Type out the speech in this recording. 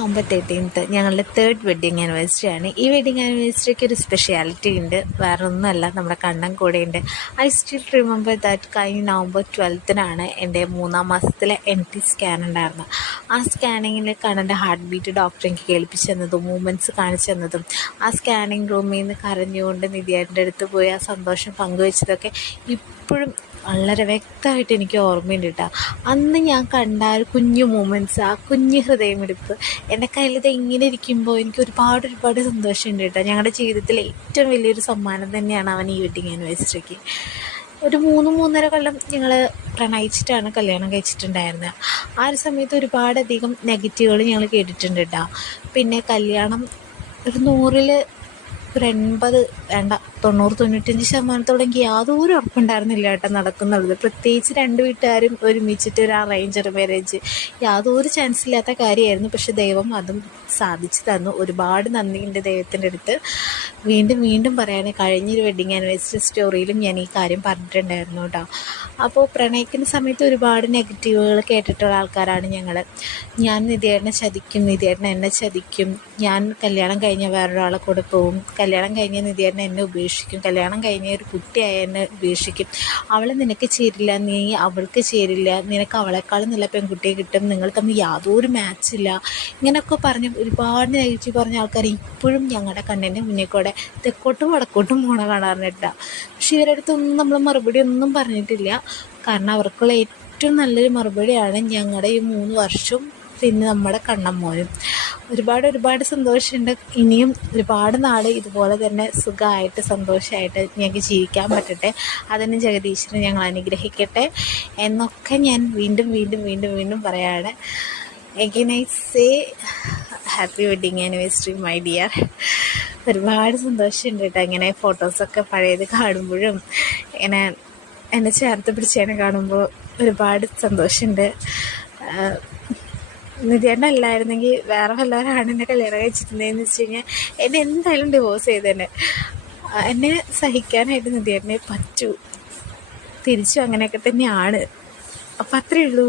November 13th ഞങ്ങളുടെ 3rd wedding anniversary ആണ്. ഈ വെഡ്ഡിങ് ആനിവേഴ്സറിക്ക് ഒരു സ്പെഷ്യാലിറ്റി ഉണ്ട്. വേറെ ഒന്നുമല്ല, നമ്മുടെ കണ്ണൻ കൂടെ ഉണ്ട്. ഐ സ്റ്റിൽ റിമെമ്പർ ദാറ്റ് കഴിഞ്ഞ November 12th എൻ്റെ 3-ാം മാസത്തിലെ NT സ്കാൻ ഉണ്ടായിരുന്നത്. ആ സ്കാനിങ്ങിൽ കണ്ണൻ്റെ ഹാർട്ട് ബീറ്റ് ഡോക്ടർ എനിക്ക് കേൾപ്പിച്ചു തന്നതും മൂമെൻറ്റ്സ് കാണിച്ചു തന്നതും ആ സ്കാനിങ് റൂമിൽ നിന്ന് കരഞ്ഞുകൊണ്ട് നിധിയേട്ടൻ്റെ അടുത്ത് പോയി ആ സന്തോഷം പങ്കുവെച്ചതൊക്കെ ഇപ്പോഴും വളരെ വ്യക്തമായിട്ട് എനിക്ക് ഓർമ്മയുണ്ട് കേട്ടോ. അന്ന് ഞാൻ കണ്ട ആ ഒരു കുഞ്ഞു മൂമെൻറ്റ്സ്, ആ കുഞ്ഞു ഹൃദയമിടിപ്പ് എൻ്റെ കയ്യിലിത് ഇങ്ങനെ ഇരിക്കുമ്പോൾ എനിക്ക് ഒരുപാട് സന്തോഷമുണ്ട് കേട്ടോ. ഞങ്ങളുടെ ജീവിതത്തിലെ ഏറ്റവും വലിയൊരു സമ്മാനം തന്നെയാണ് അവൻ ഈ വെഡ്ഡിങ് ആനിവേഴ്സറിക്ക്. ഒരു 3-3.5 കൊല്ലം ഞങ്ങൾ പ്രണയിച്ചിട്ടാണ് കല്യാണം കഴിച്ചിട്ടുണ്ടായിരുന്നത്. ആ ഒരു സമയത്ത് ഒരുപാടധികം നെഗറ്റീവുകൾ ഞങ്ങൾ കേട്ടിട്ടുണ്ട് കേട്ടോ. പിന്നെ കല്യാണം ഒരു 100-ൽ ഒരു 80 വേണ്ട 90-95% എനിക്ക് യാതൊരു ഉറപ്പുണ്ടായിരുന്നില്ല കേട്ടോ നടക്കുന്നുള്ളത്. പ്രത്യേകിച്ച് 2 വീട്ടുകാരും ഒരുമിച്ചിട്ട് ഒരു അറേഞ്ചർ മാരേജ് യാതൊരു ചാൻസ് ഇല്ലാത്ത കാര്യമായിരുന്നു. പക്ഷെ ദൈവം അതും സാധിച്ചു തന്നു. ഒരുപാട് നന്ദിയുണ്ട് ദൈവത്തിൻ്റെ അടുത്ത്. വീണ്ടും പറയുകയാണെങ്കിൽ കഴിഞ്ഞൊരു വെഡ്ഡിങ് ആനിവേഴ്സറി സ്റ്റോറിയിലും ഞാൻ ഈ കാര്യം പറഞ്ഞിട്ടുണ്ടായിരുന്നു കേട്ടോ. അപ്പോൾ പ്രണയിക്കുന്ന സമയത്ത് ഒരുപാട് നെഗറ്റീവുകൾ കേട്ടിട്ടുള്ള ആൾക്കാരാണ് ഞങ്ങൾ. ഞാൻ നിധിയേട്ടനെ ചതിക്കും, നിധിയേട്ടൻ എന്നെ ചതിക്കും, ഞാൻ കല്യാണം കഴിഞ്ഞ വേറൊരാളെ കൂടെ പോവും, കല്യാണം കഴിഞ്ഞ നിധിയേട്ടൻ എന്നെ ഉപേക്ഷിക്കും, കല്യാണം കഴിഞ്ഞ ഒരു കുട്ടിയായ എന്നെ ഉപേക്ഷിക്കും, അവളെ നിനക്ക് ചേരില്ല, നീ അവൾക്ക് ചേരില്ല, നിനക്ക് അവളെക്കാളും നല്ല പെൺകുട്ടിയെ കിട്ടും, നിങ്ങൾ തമ്മിൽ യാതൊരു മാച്ചില്ല, ഇങ്ങനെയൊക്കെ പറഞ്ഞ് ഒരുപാട് നെഗറ്റീവ് പറഞ്ഞ ആൾക്കാർ ഇപ്പോഴും ഞങ്ങളുടെ കണ്ണിൻ്റെ മുന്നിൽ കൂടെ തെക്കോട്ടും വടക്കോട്ടും പോണ കാണാറുണ്ട്. പക്ഷെ ഇവരുടെ അടുത്തൊന്നും നമ്മൾ മറുപടി ഒന്നും പറഞ്ഞിട്ടില്ല. കാരണം അവർക്കുള്ള ഏറ്റവും നല്ലൊരു മറുപടിയാണ് ഞങ്ങളുടെ ഈ 3 വർഷവും പിന്നെ നമ്മുടെ കണ്ണൻ മോനും. ഒരുപാട് സന്തോഷമുണ്ട്. ഇനിയും ഒരുപാട് നാൾ ഇതുപോലെ തന്നെ സുഖമായിട്ട് സന്തോഷമായിട്ട് ഞങ്ങൾക്ക് ജീവിക്കാൻ പറ്റട്ടെ. അതിന് ജഗദീശ്വരൻ ഞങ്ങൾ അനുഗ്രഹിക്കട്ടെ എന്നൊക്കെ ഞാൻ വീണ്ടും പറയാണ്. Again I say happy wedding anniversary my dear. ഒരുപാട് സന്തോഷമുണ്ട് കേട്ടോ. ഇങ്ങനെ ഫോട്ടോസൊക്കെ പഴയത് കാണുമ്പോഴും ഇങ്ങനെ എന്നെ ചേർത്ത് പിടിച്ചതിനെ കാണുമ്പോൾ ഒരുപാട് സന്തോഷമുണ്ട്. നിധിയേട്ടനല്ലായിരുന്നെങ്കിൽ വേറെ വല്ലവരാണ് എന്നെ കല്യാണം കഴിച്ചിട്ടുണ്ടെന്ന് വെച്ച് കഴിഞ്ഞാൽ എന്നെ എന്തായാലും ഡിവോഴ്സ് ചെയ്തേനെ. എന്നെ സഹിക്കാനായിട്ട് നിധിയേട്ടനെ പറ്റൂ. തിരിച്ചും അങ്ങനെയൊക്കെ തന്നെയാണ്. അപ്പം അത്രയേ ഉള്ളൂ.